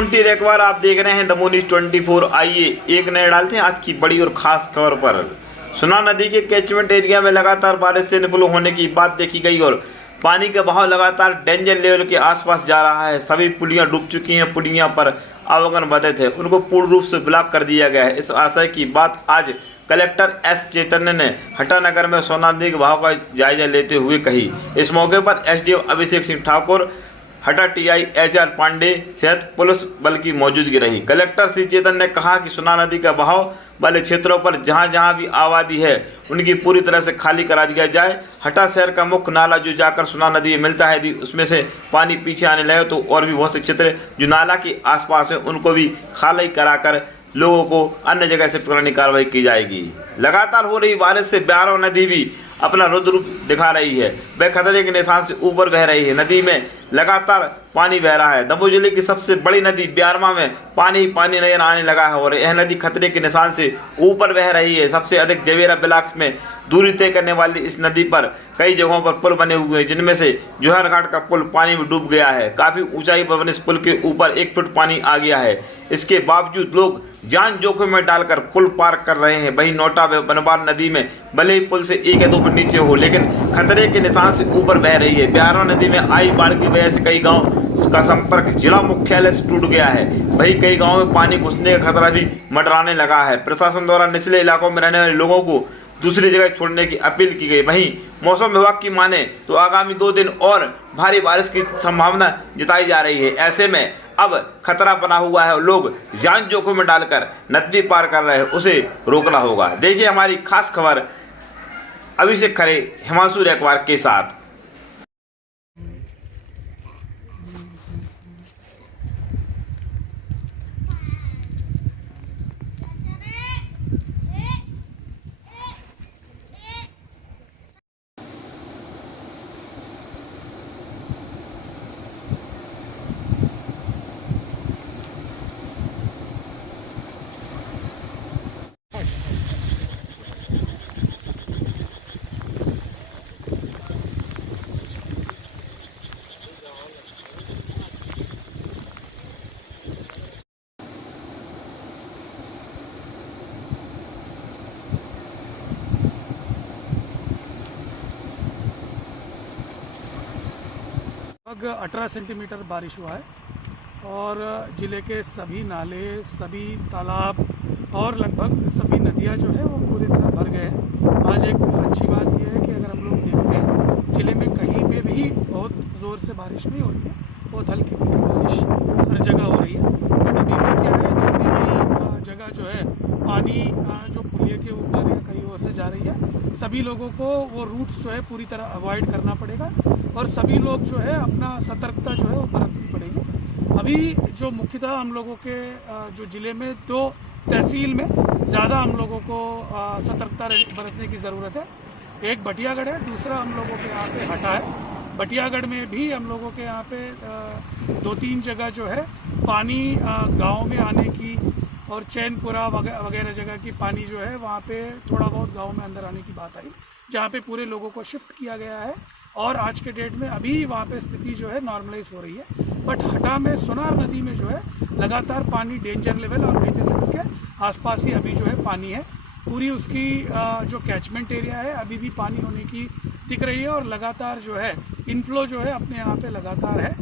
Monty Rekwar आप देख रहे हैं द मोनीज 24। आइए एक नजर डालते हैं आज की बड़ी और खास खबर पर। सुना नदी के कैचमेंट एरिया में लगातार बारिश से इनफ्लो होने की बात देखी गई और पानी का बहाव लगातार डेंजर लेवल के आसपास जा रहा है। सभी पुलियां डूब चुकी हैं। पुलियां पर आवागमन बाधित है, उनको पूर्ण रूप से ब्लॉक कर दिया गया है। इस आशय की बात आज कलेक्टर एस चैतन्य ने हटा नगर में सोना नदी के बहाव का जायजा लेते हुए कही। इस मौके पर एसडीएम अभिषेक सिंह ठाकुर, हटा टीआई एचआर पांडे सहित पुलिस बल की मौजूदगी रही। कलेक्टर श्री चैतन्य ने कहा कि सोना नदी का बहाव वाले क्षेत्रों पर जहां जहां भी आबादी है उनकी पूरी तरह से खाली करा दिया जाए। हटा शहर का मुख्य नाला जो जाकर सोना नदी में मिलता है, यदि उसमें से पानी पीछे आने लगे तो और भी बहुत से क्षेत्र जो नाला के आसपास है उनको भी खाली कराकर लोगों को अन्य जगह शिफ्ट कराने की कार्रवाई की जाएगी। लगातार हो रही बारिश से ब्यारो नदी भी अपना रुद्र रूप दिखा रही है। वह खतरे के निशान से ऊपर बह रही है। नदी में लगातार पानी बह रहा है। दमोह जिले की सबसे बड़ी नदी ब्यारमा में पानी नजर आने लगा है और यह नदी खतरे के निशान से ऊपर बह रही है। सबसे अधिक जवेरा ब्लॉक में दूरी तय करने वाली इस नदी पर कई जगहों पर पुल बने हुए हैं, जिनमें से जोहर घाट का पुल पानी में डूब गया है। काफी ऊंचाई पर बने इस पुल के ऊपर 1 फुट पानी आ गया है। इसके बावजूद लोग जान जोखिम में डालकर पुल पार कर रहे हैं। वहीं नोटा व बनवाल नदी में भले ही पुल से 1 या 2 फुट नीचे हो, लेकिन खतरे के निशान से ऊपर बह रही है। ब्यारो नदी में आई बाढ़ की वजह से कई गांव का संपर्क जिला मुख्यालय से टूट गया है। वहीं कई गांवों में पानी घुसने का खतरा भी मंडराने लगा है। प्रशासन द्वारा निचले इलाकों में रहने वाले लोगों को दूसरी जगह छोड़ने की अपील की गई। वहीं मौसम विभाग की माने तो आगामी 2 दिन और भारी बारिश की संभावना जताई जा रही है। ऐसे में अब खतरा बना हुआ है और लोग जान जोखिम में डालकर नदी पार कर रहे हैं, उसे रोकना होगा। देखिए हमारी खास खबर अभिषेक खरे हिमांशु रेकवार के साथ। लगभग 18 सेंटीमीटर बारिश हुआ है और ज़िले के सभी नाले, सभी तालाब और लगभग सभी नदियां जो है वो पूरी तरह भर गए हैं। आज एक अच्छी बात यह है कि अगर हम लोग देखते हैं ज़िले में कहीं पे भी बहुत ज़ोर से बारिश नहीं हो रही है, बहुत हल्की फुल्की बारिश हर जगह हो रही है। अभी भी क्या है, जितनी भी जगह जो है पानी जो पुलिया के ऊपर या कहीं और से जा रही है, सभी लोगों को वो रूट्स जो है पूरी तरह अवॉइड करना पड़ेगा और सभी लोग जो है अपना सतर्कता जो है वो बरतनी पड़ेगी। अभी जो मुख्यतः हम लोगों के जो ज़िले में 2 तहसील में ज़्यादा हम लोगों को सतर्कता बरतने की ज़रूरत है। एक बटियागढ़ है, दूसरा हम लोगों के यहाँ पे हटा है। बटियागढ़ में भी हम लोगों के यहाँ पे 2-3 जगह जो है पानी गाँव में आने की और चैनपुरा वगैरह जगह की पानी जो है वहाँ पे थोड़ा बहुत गाँव में अंदर आने की बात आई, जहाँ पे पूरे लोगों को शिफ्ट किया गया है और आज के डेट में अभी वहाँ पे स्थिति जो है नॉर्मलाइज हो रही है। बट हटा में सोनार नदी में जो है लगातार पानी डेंजर लेवल और डेंजर लेवल के आसपास ही अभी जो है पानी है। पूरी उसकी जो कैचमेंट एरिया है अभी भी पानी होने की दिख रही है और लगातार जो है इनफ्लो जो है अपने यहाँ पे लगातार है।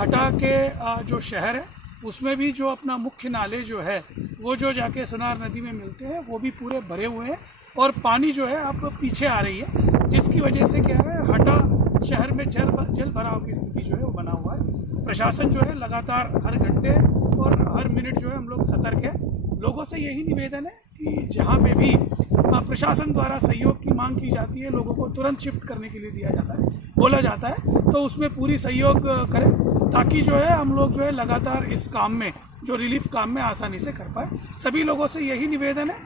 हटा के जो शहर है उसमें भी जो अपना मुख्य नाले जो है वो जो जाके सोनार नदी में मिलते हैं वो भी पूरे भरे हुए हैं और पानी जो है अब पीछे आ रही है, जिसकी वजह से क्या है हटा शहर में जल भराव की स्थिति जो है वो बना हुआ है। प्रशासन जो है लगातार हर घंटे और हर मिनट जो है हम लोग सतर्क है। लोगों से यही निवेदन है कि जहाँ पे भी प्रशासन द्वारा सहयोग की मांग की जाती है, लोगों को तुरंत शिफ्ट करने के लिए दिया जाता है, बोला जाता है, तो उसमें पूरी सहयोग करें ताकि जो है हम लोग जो है लगातार इस काम में जो रिलीफ काम में आसानी से कर पाए। सभी लोगों से यही निवेदन है,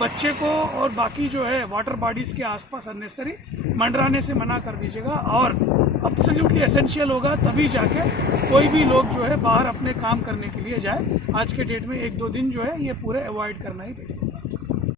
बच्चे को और बाकी जो है वाटर बॉडीज़ के आसपास अननेसेसरी मंडराने से मना कर दीजिएगा और एब्सोल्युटली एसेंशियल होगा तभी जाके कोई भी लोग जो है बाहर अपने काम करने के लिए जाए। आज के डेट में 1-2 दिन जो है ये पूरे अवॉइड करना ही पड़ेगा।